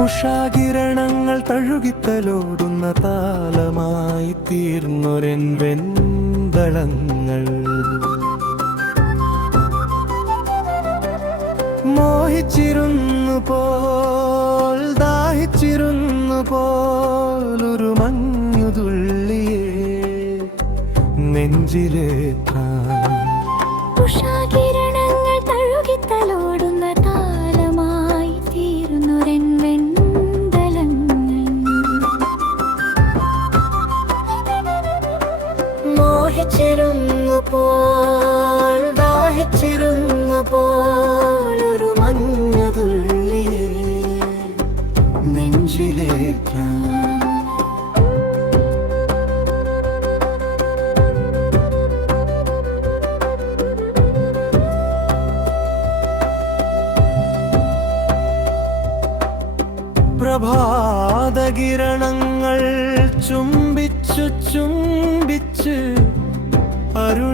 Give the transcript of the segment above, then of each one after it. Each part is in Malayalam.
ഉഷാകിരണങ്ങൾ തഴുകിത്തലോടുന്ന താലമായി തീർന്നൊരൻ വെന്തളങ്ങൾ മോഹിച്ചിരുന്നു പോൽ ദാഹിച്ചിരുന്നു പോലൊരു മഞ്ഞുതുള്ളിയെ. നെഞ്ചിലേക്കാൻ ഉഷാകിരണങ്ങൾ തഴുകിത്തലോടുന്ന താലമായി മോഹിച്ചിരുന്നു പോൽ ദാഹിച്ചിരുന്നു പോലൊരു പ്രഭാതകിരണങ്ങൾ ചുംബിച്ചു ചുംബിച്ച് അരുണിമയണിയുമാ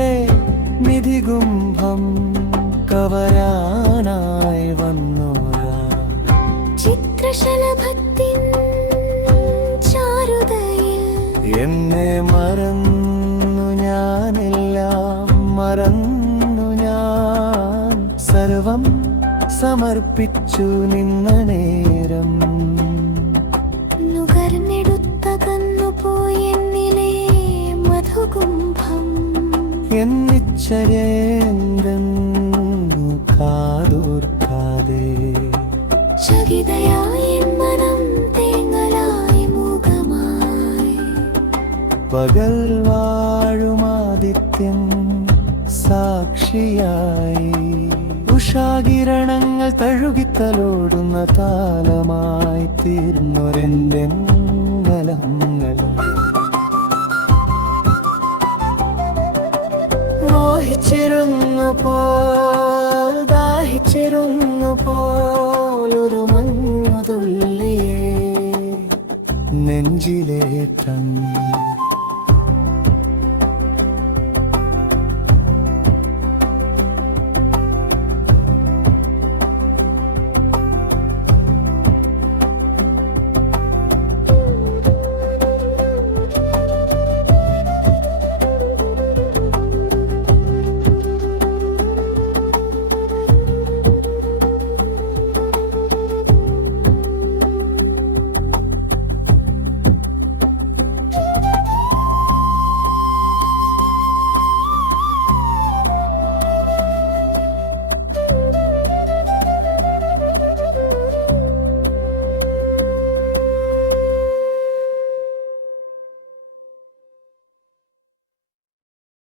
എന്നിലെ നിധികുംഭം കവരാനായി വന്നു ചിത്രശലഭത്തിൻ ചാരുതയിൽ എന്നെ മറന്നു ഞാനെല്ലാം മറന്നു ഞാൻ. സർവം സമർപ്പിച്ചു നിന്ന നേരം. നുകർന്നെടുത്തകന്നു പോയെന്നിലേ മധുകുംഭം എന്നിച്ചരേന്തെന്നു കാതോർക്കാതെ. ചകിതയായി എൻ മനം തേങ്ങലായി മൂകമായി പകൽ വാഴുമാദിത്യൻ സാക്ഷിയായി. ഉഷാകിരണങ്ങൾ തഴുകിത്തലോടുന്ന താലമായി തീർന്നൊരെന്റെ നലങ്ങൾ മോഹിച്ചിരുന്നു പോൽ ദാഹിച്ചിരുന്നു പോലൊരു മഞ്ഞുതുള്ളിയെ. നെഞ്ചിലേറ്റം